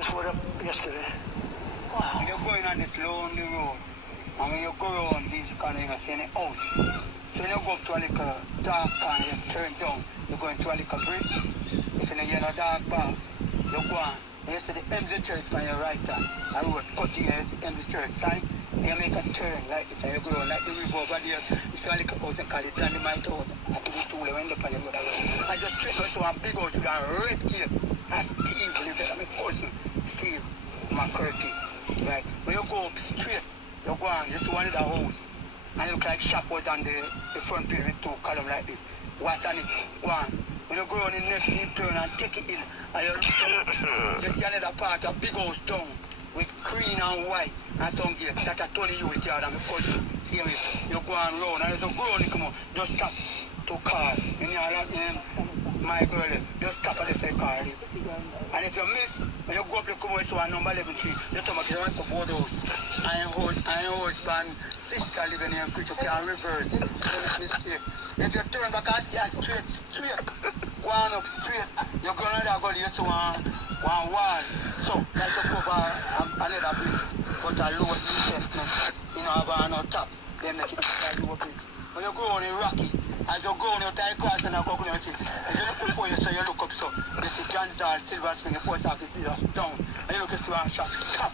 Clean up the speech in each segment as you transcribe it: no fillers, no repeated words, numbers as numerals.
just went up yesterday. Wow. When you're going on this lonely road, and when you go around these kind of, you see any house. So when you go up to a little dark corner, you turn down, you go into a little bridge. If you hear no dark path, you go on. And you see the empty church on your right hand. And road cutting you see the empty church sign. And you make a turn like this, and you go around like the river over there. You see a little house and call it Dynamite House. And to the tool, you end up on your road. And just straight out to a big house with a red gate. And Steve, you say, my cousin, Steve McCurdy. Right? When you go up straight, you go on, you see one of the house. And it look like shop out on the front page with two columns like this. What's on it? One. When you go on the next deep turn and take it in, and you see another part, a big house down with green and white and some gate. That's a Tony you with yard and my cousin. Here you go on round, and as you go on, you come out, just stop to car. And you my girl, just stop and they say car. And if you miss, when you go up, you come out to a number 11 tree, you come back, you want to board house. I hold span sister living here in Creek, you can reverse. If you turn back and see straight, one up straight, you go another gully, you see one wall. So, like you cover another bridge, but a low investment, you know, have no top, then make it like low bridge. When you go on in Rocky, as you go on your tie cross and you go on your city, and you look before you, so you look up, so you see John Dahl, Silver Spring, the post office is just down, and you look at one shop, stop,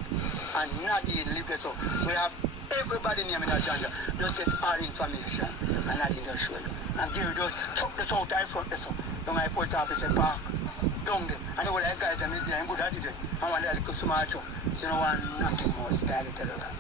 and Nadine live there, so we have everybody name in Ajanja, just get all information, and Nadine just show you. And Gary just took the south eye front there, so you might post office and park, down there, and all the guys are there, and good at it, and one little small job, you know, want nothing more, it's guy to tell you that.